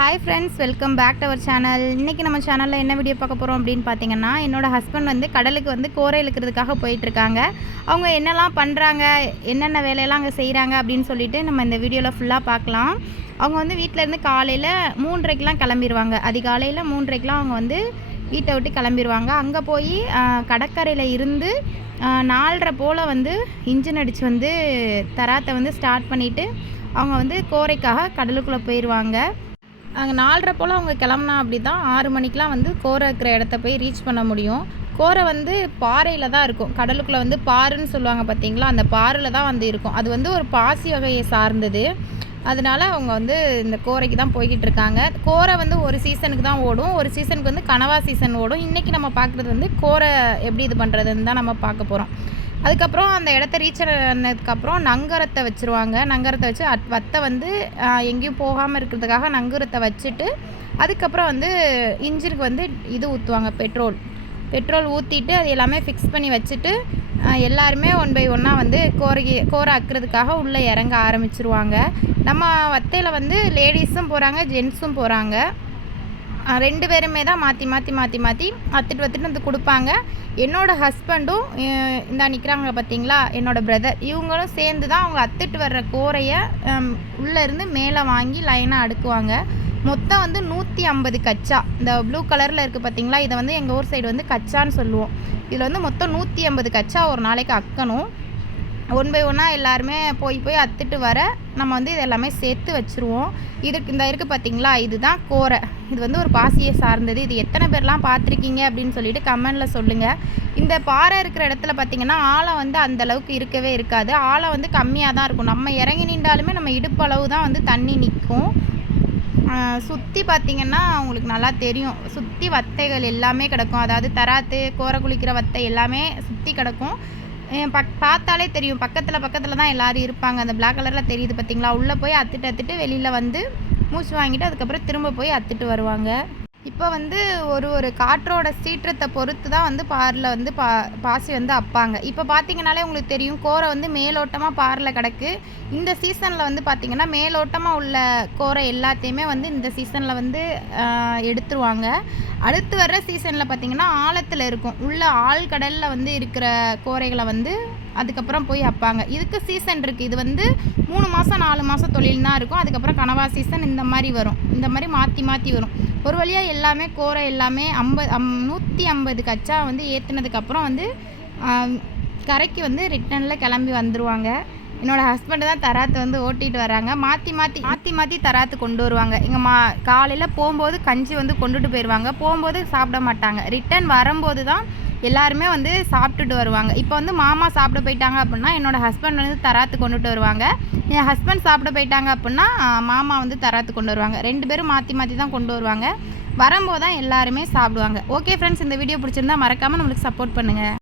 Hi friends welcome back to our channel இன்றைக்கி நம்ம சேனலில் என்ன வீடியோ பார்க்க போகிறோம் அப்படின்னு பார்த்தீங்கன்னா என்னோடய ஹஸ்பண்ட் வந்து கடலுக்கு வந்து கோரை இழுக்கிறதுக்காக போயிட்டுருக்காங்க அவங்க என்னெல்லாம் பண்ணுறாங்க என்னென்ன வேலையெல்லாம் அங்கே செய்கிறாங்க அப்படின்னு சொல்லிட்டு நம்ம இந்த வீடியோவில் ஃபுல்லாக பார்க்கலாம். அவங்க வந்து வீட்டிலேருந்து காலையில் மூன்றரைக்கெலாம் கிளம்பிடுவாங்க அதிகாலையில் மூன்றரைக்கெலாம் அவங்க வந்து வீட்டை விட்டு கிளம்பிடுவாங்க அங்கே போய் கடற்கரையில் இருந்து நாலரை போல் வந்து இன்ஜின் அடித்து வந்து தராத்தை வந்து ஸ்டார்ட் பண்ணிவிட்டு அவங்க வந்து கோரைக்காக கடலுக்குள்ளே போயிடுவாங்க அங்கே நாலரை போல் அவங்க கிளம்புனா அப்படி தான் ஆறு மணிக்கெலாம் வந்து கோரை இருக்கிற இடத்த போய் ரீச் பண்ண முடியும். கோரை வந்து பாறையில் தான் இருக்கும். கடலுக்குள்ளே வந்து பாருன்னு சொல்லுவாங்க பார்த்தீங்களா அந்த பாறையில் தான் வந்து இருக்கும். அது வந்து ஒரு பாசி வகையை சார்ந்தது. அதனால அவங்க வந்து இந்த கோரைக்கு தான் போய்கிட்டு இருக்காங்க. கோரை வந்து ஒரு சீசனுக்கு தான் ஓடும். ஒரு சீசனுக்கு வந்து கனவா சீசன் ஓடும். இன்றைக்கி நம்ம பார்க்குறது வந்து கோரை எப்படி இது பண்ணுறதுன்னு தான் நம்ம பார்க்க போகிறோம் அதுக்கப்புறம் அந்த இடத்த ரீச் ஆனதுக்கப்புறம் நங்கரத்தை வச்சுருவாங்க. நங்கரத்தை வச்சு அட் வத்தை வந்து எங்கேயும் போகாமல் இருக்கிறதுக்காக நங்கரத்தை வச்சுட்டு அதுக்கப்புறம் வந்து இன்ஜினுக்கு வந்து இது ஊற்றுவாங்க பெட்ரோல் பெட்ரோல் ஊற்றிட்டு அது எல்லாமே ஃபிக்ஸ் பண்ணி வச்சுட்டு எல்லாருமே ஒன் பை ஒன்னாக வந்து கோரகி கோரை அக்கிறதுக்காக உள்ளே இறங்க ஆரம்பிச்சிருவாங்க. நம்ம வத்தையில் வந்து லேடிஸும் போகிறாங்க ஜென்ஸும் போகிறாங்க ரெண்டு பேருமே தான் மாற்றி மாற்றி மாற்றி மாற்றி அத்துட்டு வத்துட்டு வந்து கொடுப்பாங்க. என்னோடய ஹஸ்பண்டும் இந்த நிற்கிறாங்க பார்த்தீங்களா என்னோடய பிரதர் இவங்களும் சேர்ந்து தான் அவங்க அத்துட்டு வர்ற கோரையை உள்ளேருந்து மேலே வாங்கி லைனாக அடுக்குவாங்க. மொத்தம் வந்து நூற்றி ஐம்பது கச்சா. இந்த ப்ளூ கலரில் இருக்குது பார்த்தீங்களா இதை வந்து எங்கள் ஊர் சைடு வந்து கச்சான்னு சொல்லுவோம். இதில் வந்து மொத்தம் நூற்றி ஐம்பது கச்சா ஒரு நாளைக்கு அக்கணும். ஒன் பை ஒன்னாக எல்லாருமே போய் போய் அத்துட்டு வர நம்ம வந்து இது எல்லாமே சேர்த்து வச்சுருவோம். இதுக்கு இந்த இருக்குது பார்த்தீங்களா இதுதான் கோரை. இது வந்து ஒரு பாசியை சார்ந்தது. இது எத்தனை பேர்லாம் பார்த்துருக்கீங்க அப்படின்னு சொல்லிட்டு கமெண்டில் சொல்லுங்கள் இந்த பாறை இருக்கிற இடத்துல பார்த்தீங்கன்னா ஆழம் வந்து அந்த அளவுக்கு இருக்கவே இருக்காது. ஆழம் வந்து கம்மியாக தான் இருக்கும். நம்ம இறங்கி நின்றாலுமே நம்ம இடுப்பளவு தான் வந்து தண்ணி நிற்கும். சுற்றி பார்த்திங்கன்னா உங்களுக்கு நல்லா தெரியும். சுற்றி வத்தைகள் எல்லாமே கிடக்கும். அதாவது தராத்து கோரை குளிக்கிற வத்தை எல்லாமே சுற்றி கிடக்கும். பக் பார்த்தாலே தெரியும். பக்கத்தில் பக்கத்தில் தான் எல்லோரும் இருப்பாங்க. அந்த பிளாக் கலரில் தெரியுது பார்த்தீங்களா உள்ளே போய் அத்துட்டு அத்துட்டு வெளியில் வந்து மூச்சு வாங்கிட்டு அதுக்கப்புறம் திரும்ப போய் அத்துட்டு வருவாங்க. இப்போ வந்து ஒரு ஒரு காற்றோட சீற்றத்தை பொறுத்து தான் வந்து பாரில் வந்து பா பாசி வந்து அப்பாங்க. இப்போ பார்த்தீங்கனாலே உங்களுக்கு தெரியும் கோரை வந்து மேலோட்டமாக பாரில் கிடக்கு. இந்த சீசனில் வந்து பார்த்திங்கன்னா மேலோட்டமாக உள்ள கோரை எல்லாத்தையுமே வந்து இந்த சீசனில் வந்து எடுத்துருவாங்க. அடுத்து வர்ற சீசனில் பார்த்திங்கன்னா ஆழத்தில் இருக்கும். உள்ள ஆழ்கடலில் வந்து இருக்கிற கோரைகளை வந்து அதுக்கப்புறம் போய் அப்பாங்க. இதுக்கு சீசன் இருக்குது இது வந்து மூணு மாதம் நாலு மாதம் தொழில் தான் இருக்கும். அதுக்கப்புறம் கனவா சீசன் இந்த மாதிரி வரும். இந்த மாதிரி மாற்றி மாற்றி வரும். ஒரு வழியாக எல்லாமே கோரை எல்லாமே ஐம்பது அம் நூற்றி ஐம்பது கச்சா வந்து ஏற்றுனதுக்கப்புறம் வந்து கரைக்கு வந்து ரிட்டனில் கிளம்பி வந்துடுவாங்க என்னோடய ஹஸ்பண்டு தான் தராத்து வந்து ஓட்டிகிட்டு வராங்க மாற்றி மாற்றி மாற்றி மாற்றி தராத்து கொண்டு வருவாங்க. எங்கள் மா காலையில் போகும்போது கஞ்சி வந்து கொண்டுட்டு போயிடுவாங்க போகும்போது சாப்பிட மாட்டாங்க. ரிட்டன் வரும்போது தான் எல்லாருமே வந்து சாப்பிட்டுட்டு வருவாங்க. இப்போ வந்து மாமா சாப்பிட போயிட்டாங்க அப்படின்னா என்னோடய ஹஸ்பண்ட் வந்து தராத்து கொண்டுட்டு வருவாங்க. என் ஹஸ்பண்ட் சாப்பிட போயிட்டாங்க அப்படின்னா மாமா வந்து தராத்து கொண்டு வருவாங்க. ரெண்டு பேரும் மாற்றி மாற்றி தான் கொண்டு வருவாங்க. வரும்போது தான் எல்லாருமே சாப்பிடுவாங்க. ஓகே ஃப்ரெண்ட்ஸ் இந்த வீடியோ பிடிச்சிருந்தா மறக்காமல் நம்மளுக்கு சப்போர்ட் பண்ணுங்கள்